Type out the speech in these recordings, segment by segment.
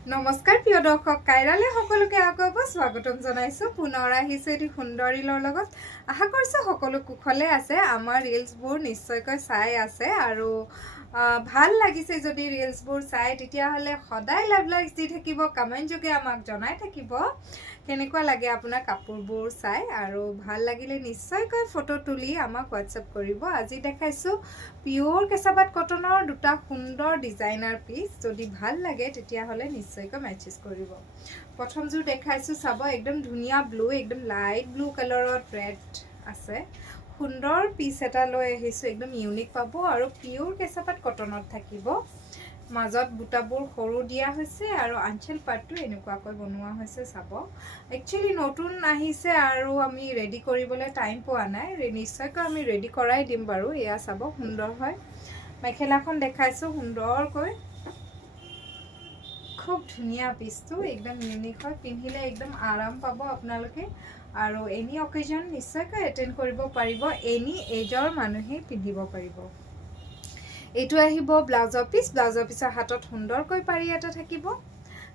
নমস্কাৰ প্ৰিয় দৰ্শক কাইৰালে সকলোকে আকৌ স্বাগতম জনাইছো পুনৰ আহিছো এটি সুন্দৰ ৰীলৰ লগত আশা কৰিছো সকলো কুশলে আছে আমাৰ ৰীলছবোৰ নিশ্চয়কৈ চাই আছে আৰু ভাল লাগিছে যদি ৰীলছবোৰ চাই তেতিয়া হলে সদায় লাভ লাইক দি থাকিব কমেন্ট যোগে আমাক জনাই থাকিব কেনেকুৱা লাগে আপোনাৰ কাপোৰবোৰ চাই আৰু ভাল লাগিলে নিশ্চয়কৈ ফটো তুলি আমাক WhatsApp কৰিব আজি দেখাইছো পিওৰ কেঁচাপাট কটনৰ দুটা সুন্দৰ ডিজাইনাৰ পিস যদি ভাল লাগে তেতিয়া হলে নিশ্চয়কৈ মেচেজ কৰিব প্ৰথম জোৰ দেখাইছো চাব একদম ধুনিয়া ব্লু একদম লাইট ব্লু কালাৰত ৰেড আছে সুন্দৰ পিস এটা লৈ আহিছো একদম ইউনিক পাব আৰু পিওৰ কেঁচাপাট কটনত থাকিব মাজত বুটাবোৰ সৰু দিয়া হৈছে আৰু আঁচল পাটটো এনেকুৱাকৈ বনোৱা হৈছে চাব একচুয়ালি নতুন আহিছে আৰু আমি ৰেডি কৰিবলৈ টাইম পোৱা নাই নিশ্চয়কৈ আমি ৰেডি কৰাই দিম বাৰু এয়া চাব সুন্দৰ হয় মেখেলাখন দেখাইছো সুন্দৰকৈ খুব ধুনিয়া পিসটো একদম ইউনিক হয় পিন্ধিলে একদম আৰাম পাব আপোনালোকে আৰু এনি অকেজন নিশ্চয়কৈ এটেন্ড কৰিব পাৰিব এনি এজৰ মানুহে পিন্ধিব পাৰিব এইটো আহিব ব্লাউজৰ পিছৰ হাতত সুন্দৰকৈ পাৰি এটা থাকিব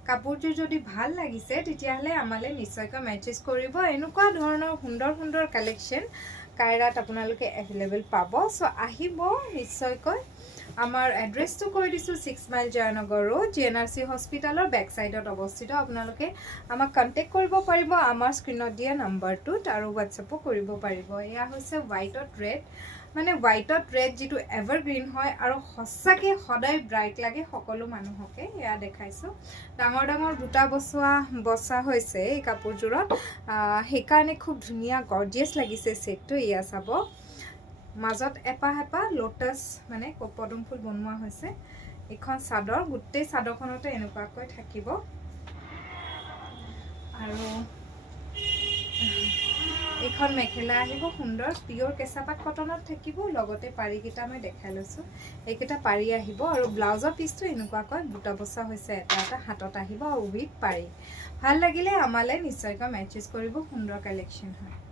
কাপোৰটো যদি ভাল লাগিছে তেতিয়া হলে আমালে নিশ্চয়কৈ মেচেজ কৰিব এনেকুৱা ধৰণৰ সুন্দৰ সুন্দৰ কালেকশন কাইৰাত আপোনালোকে अवेलेबल পাব সো আহিব নিশ্চয়কৈ আমাৰ এড্ৰেছটো কৈ দিছো 6 মাইল জয়নগৰ ৰোড জিএনআৰসি হস্পিটালৰ বেক সাইডত অৱস্থিত আপোনালোকে আমাক কন্টাক্ট কৰিব পাৰিব আমাৰ স্ক্ৰিনত দিয়া নম্বৰটোত আৰু WhatsAppও কৰিব পাৰিব এয়া হৈছে হোৱাইটত ৰেড মানে হোৱাইটত ৰেড যেটো এভাৰগ্ৰীন হয় আৰু হসাকে সদায় ব্ৰাইট লাগে সকলো মানুহকে এয়া দেখাইছো ডাঙৰ ডাঙৰ দুটা বসা হৈছে এই কাপোৰজোৰত হেকাৰণে খুব ধুনিয়া গৰ্জিয়াস লাগিছে সেটটো এয়া চাব মাজত এপা লোটাস মানে পদুম ফুল বনোৱা হৈছে এখন চাদৰ গুটে চাদৰখনতে এনেকুৱাকৈ থাকিব আৰু এখন মেখেলা আহিব সুন্দৰ পিওৰ কেঁচাপাট কটনত থাকিব লগতে পাৰি কিটা মই দেখাই লৈছো এইকেইটা পাৰি আহিব আৰু ব্লাউজৰ পিসটো এনেকুৱাকৈ দুটা বসা হৈছে এটা হাতত আহিব আৰু উইথ পাৰি ভাল লাগিলে আমালে নিশ্চয়কৈ মেচেজ কৰিব সুন্দৰ কালেকশন হয়